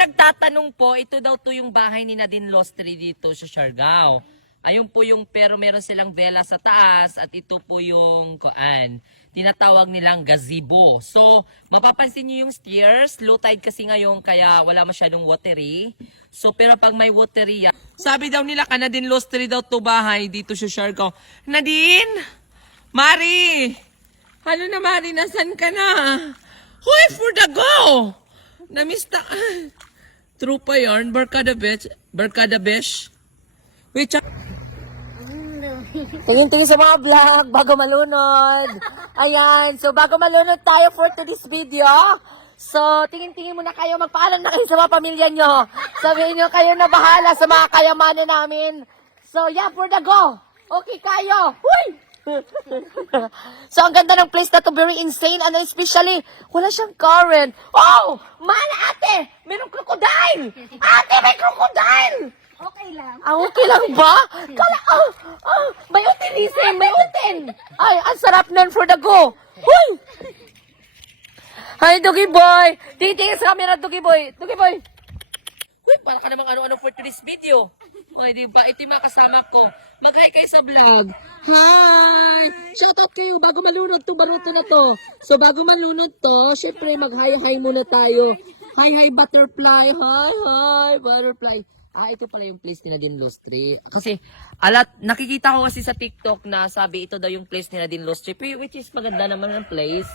nagtatanong po, ito daw to yung bahay ni Nadine Lostri dito sa Siargao. Ayun po yung, pero meron silang vela sa taas at ito po yung, tinatawag nilang gazebo. So, mapapansin nyo yung stairs, low tide kasi ngayon kaya wala masyadong watery. So, pero pag may watery, sabi daw nila ka Nadine Lostri daw to bahay dito sa Siargao. Nadine! Mari! Ano na Mari, nasan ka na? Hoy, for the go! Namista. True pa yarn, Barkada Besh. Wait, tingin-tingin sa mga vlog bago malunod. Ayan, so bago malunod tayo for today's video. So, tingin-tingin muna kayo, magpaalam na kayo sa mga pamilya nyo. Sabihin nyo kayo na bahala sa mga kayamanan namin. So, yeah, for the go. Okay kayo. Huy! So, ang ganda ng place na to, very insane, and especially, wala siyang current. Oh! Man, ate! Mayroong crocodile! Ate, may crocodile! Okay lang. Okay lang ba? Kala, may utin, Iseng, may utin. Ay, ang sarap nun for the go. Huy! Hi, Doggy Boy. Tingin sa camera, Doggy Boy. Doggy Boy. Huy, para ka namang ano-ano for today's video. Ay, di ba? Ito yung mga kasama ko. Mag-hi kayo sa vlog. Hi! Shoutout kayo bago malunod to baruto na to. So, bago malunod to, syempre mag-hi-hi muna tayo. Hi, butterfly. Hi, butterfly. Ito pala yung place ni Nadine Lostri. Kasi, nakikita ko kasi sa TikTok na sabi ito daw yung place ni Nadine Lostri. Which is maganda naman ang place.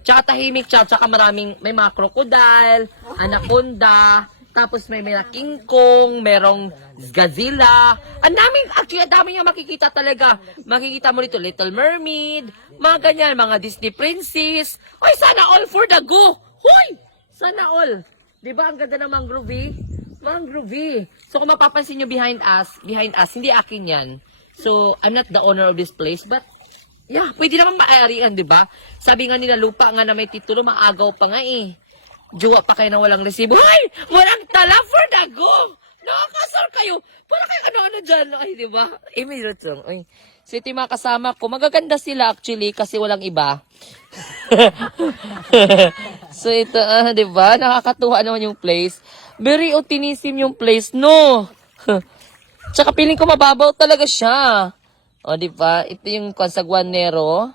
Tsaka tahimik siya. Tsaka may mga crocodile, anaconda, tapos may mga King Kong, merong Godzilla. Ang dami nga makikita talaga. Makikita mo dito, Little Mermaid, mga ganyan, mga Disney Princess. Oy, sana all for the go! Hoy! Sana all! Diba ang ganda ng mangrove? Mangrove. So kung mapapansin nyo behind us, hindi akin yan. So, I'm not the owner of this place, but yeah, pwede namang maaarian, di ba? Sabi nga nila, lupa nga na may titulo, maagaw pa nga eh. Juwa pa kayo ng walang resibo. Ay! Walang tala for the go! Nakakasar kayo! Para kayo ano-ano dyan. Ay, di ba? May rutong. Ay. So, ito yung mga kasama ko. Magaganda sila actually kasi walang iba. So, ito, di ba? Nakakatuwa naman yung place. Very optimism yung place, no? Tsaka feeling ko mababaw talaga siya. O, di ba? Ito yung Consaguanero.